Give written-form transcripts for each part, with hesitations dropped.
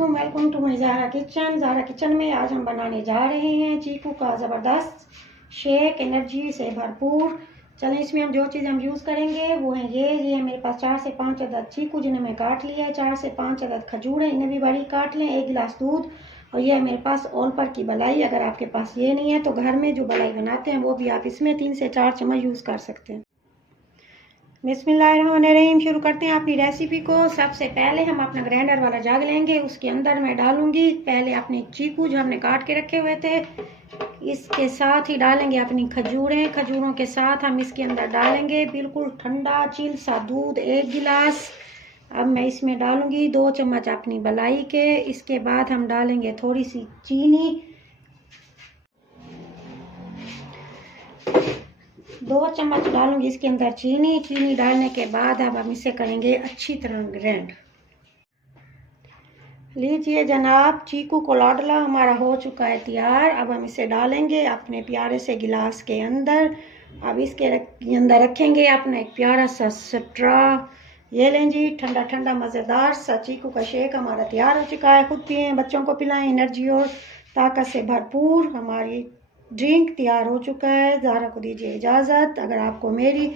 वालेकुम, welcome to my Zara kitchen. Zara kitchen में आज हम बनाने जा रहे हैं चीकू का ज़बरदस्त शेक, एनर्जी से भरपूर। चलें, इसमें हम जो चीज़ हम यूज़ करेंगे वो है ये मेरे पास 4 से 5 अदद चीकू जिन्हें मैं काट लिया है, 4 से 5 अदद खजूर है, इन्हें भी बड़ी काट लें, 1 गिलास दूध, और ये है मेरे पास ओल पर की बलाई। अगर आपके पास ये नहीं है तो घर में जो बलाई बनाते हैं वो भी आप इसमें 3 से 4 चम्मच यूज़ कर सकते हैं। बिस्मिल्लाहिर्रहमानिर्रहीम, शुरू करते हैं अपनी रेसिपी को। सबसे पहले हम अपना ग्राइंडर वाला जग लेंगे, उसके अंदर मैं डालूंगी पहले अपने चीकू जो हमने काट के रखे हुए थे, इसके साथ ही डालेंगे अपनी खजूरें। खजूरों के साथ हम इसके अंदर डालेंगे बिल्कुल ठंडा चिल सा दूध 1 गिलास। अब मैं इसमें डालूंगी 2 चम्मच अपनी बलाई के। इसके बाद हम डालेंगे थोड़ी सी चीनी, 2 चम्मच डालूंगी इसके अंदर चीनी डालने के बाद अब हम इसे करेंगे अच्छी तरह ग्राइंड। लीजिए जनाब, चीकू को लाडला हमारा हो चुका है तैयार। अब हम इसे डालेंगे अपने प्यारे से गिलास के अंदर। अब इसके अंदर रखेंगे अपना एक प्यारा सा स्ट्रॉ। ये लें जी, ठंडा ठंडा मज़ेदार सा चीकू का शेक हमारा तैयार हो चुका है। खुद पिएं, बच्चों को पिलाएं, एनर्जी और ताकत से भरपूर हमारी ड्रिंक तैयार हो चुका है। ज़ारा को दीजिए इजाज़त। अगर आपको मेरी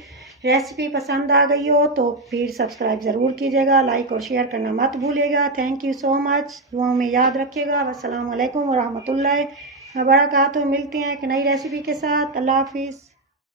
रेसिपी पसंद आ गई हो तो फिर सब्सक्राइब ज़रूर कीजिएगा, लाइक और शेयर करना मत भूलिएगा। थैंक यू सो मच, दुआओं में याद रखिएगा। अस्सलाम वालेकुम व रहमतुल्लाहि व बरकातहू। मिलते हैं एक नई रेसिपी के साथ। अल्लाह हाफिज़।